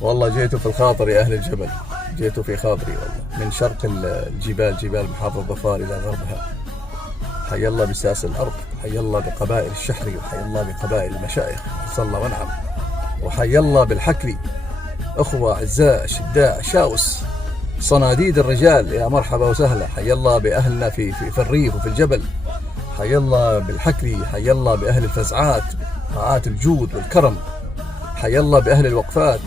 والله جيتوا في الخاطر يا أهل الجبل، جيتوا في خاطري والله، من شرق الجبال جبال محافظة ظفار إلى غربها. حي الله بساس الأرض، حي الله بقبائل الشحري، وحي الله بقبائل المشايخ صلى ونعم، وحي الله بالحكري، أخوة أعزاء شداء شاوس صناديد الرجال، يا مرحبا وسهلا. حي الله بأهلنا في الريف وفي الجبل. حي الله بالحكري، حي الله بأهل الفزعات، رعاة الجود والكرم. حي الله بأهل الوقفات،